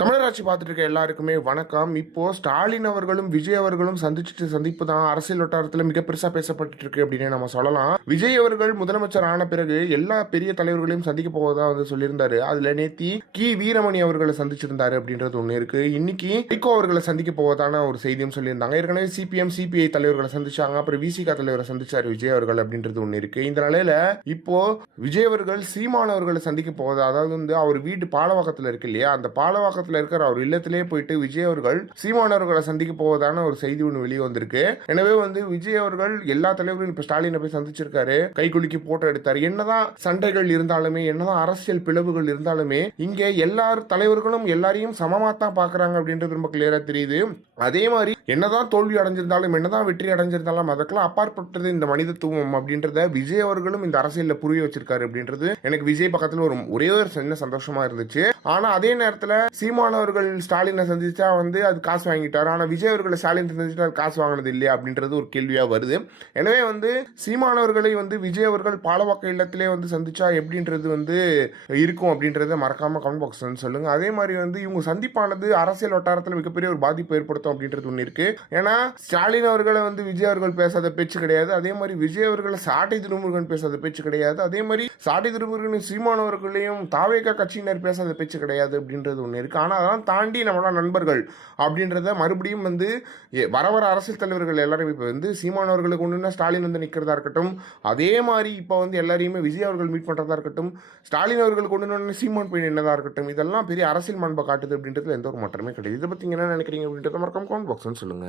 தமிழராட்சி பார்த்துட்டு இருக்க எல்லாருக்குமே வணக்கம். இப்போ ஸ்டாலின் அவர்களும் விஜய் அவர்களும் சந்திப்பு தான் அரசியல் வட்டாரத்தில் மிக பெருசா பேசப்பட்டு இருக்கு அப்படின்னு நம்ம சொல்லலாம். விஜய் அவர்கள் முதலமைச்சர் ஆன பிறகு எல்லா பெரிய தலைவர்களையும் சந்திக்க போவதா சொல்லியிருந்தாரு. அதுல நேத்தி வீரமணி அவர்களை சந்திச்சிருந்தாரு அப்படின்றது ஒண்ணு இருக்கு. இன்னைக்கு வைகோ அவர்களை சந்திக்க போவதான ஒரு செய்தியும் சொல்லியிருந்தாங்க. ஏற்கனவே சிபிஎம் சிபிஐ தலைவர்களை சந்திச்சாங்க. அப்புறம் விசிகா தலைவரை சந்திச்சாரு விஜய் அவர்கள் அப்படின்றது ஒண்ணு இருக்கு. இந்த நிலையில இப்போ விஜய் அவர்கள் சீமான் அவர்களை சந்திக்க போவதா, அதாவது அவர் வீட்டு பாலவாக்கத்தில் இருக்கு இல்லையா, அந்த பாலவாக்கத்தில் இருக்கிற அவர் இல்லத்திலே போயிட்டு விஜய் அவர்கள் சீமான் அவர்களை சந்திக்க போவதான ஒரு செய்தி ஒன்று வெளியே வந்திருக்கு. எனவே விஜய் அவர்கள் எல்லா தலைவர்களும் இப்ப ஸ்டாலினை போய் சந்திச்சிருக்காரு. கைகுலுக்கி போட்டோ எடுத்தாரு. என்னதான் சண்டைகள் இருந்தாலுமே, என்னதான் அரசியல் பிளவுகள் இருந்தாலுமே, இங்க எல்லா தலைவர்களும் எல்லாரையும் சமமா தான் பாக்குறாங்க அப்படின்றது ரொம்ப கிளியரா தெரியுது. அதே மாதிரி என்னதான் தோல்வி அடைஞ்சிருந்தாலும், என்னதான் வெற்றி அடைஞ்சிருந்தாலும், அதற்கெல்லாம் அப்பாற்பட்டது இந்த மனிதத்துவம் அப்படின்றத விஜய் அவர்களும் இந்த அரசியல்ல புரிய வச்சிருக்காரு அப்படின்றது எனக்கு விஜய் பக்கத்துல ஒரே ஒரு சின்ன சந்தோஷமா இருந்துச்சு. ஆனா அதே நேரத்துல சீமானவர்கள் ஸ்டாலினை சந்திச்சா அது காசு வாங்கிட்டாரு. ஆனா விஜய் அவர்களை ஸ்டாலின் சந்திச்சுட்டு அது காசு வாங்கினது இல்லையா அப்படின்றது ஒரு கேள்வியா வருது. எனவே சீமானவர்களை விஜய் அவர்கள் பாலவாக்க இல்லத்திலே சந்திச்சா எப்படின்றது இருக்கும் அப்படின்றத மறக்காம கமெண்ட் பாக்ஸ் சொல்லுங்க. அதே மாதிரி இவங்க சந்திப்பானது அரசியல் வட்டாரத்தில் மிகப்பெரிய ஒரு பாதிப்பு ஏற்படுத்தும் அப்படின்றது ஒண்ணு இருக்கு. ஏன்னா ஸ்டாலின் அவர்களை விஜய் அவர்கள் பேசாத பேச்சு கிடையாது. அதே மாதிரி விஜய் அவர்களை சாட்டை திருமுருகன் பேசாத பேச்சு கிடையாது. அதே மாதிரி சாட்டை திருமுருகன் சீமானவர்களையும் தாவேகா கட்சியினர் பேசாத பேச்சு கிடையாது அப்படின்றது ஒண்ணு இருக்கு. ஆனா அதெல்லாம் தாண்டி நம்மளோட நண்பர்கள் அப்படின்றத மறுபடியும் வர அரசியல் தலைவர்கள் எல்லாரும் இப்ப சீமானவர்களுக்கு ஒண்ணுன்னா ஸ்டாலின் நிக்கிறதா இருக்கட்டும், அதே மாதிரி இப்ப எல்லாரையுமே விஜய் அவர்கள் மீட் பண்றதா இருக்கட்டும், ஸ்டாலின் அவர்களுக்கு ஒண்ணு சீமான் போய் என்னதா இருக்கட்டும், இதெல்லாம் பெரிய அரசியல் மாண்பை காட்டுது அப்படின்றதுல எந்த ஒரு மாற்றமே கிடையாது. இதை பத்தி என்ன நினைக்கிறீங்க அப்படின்றத மறக்காம கமெண்ட் பாக்ஸ் சொல்லுங்க.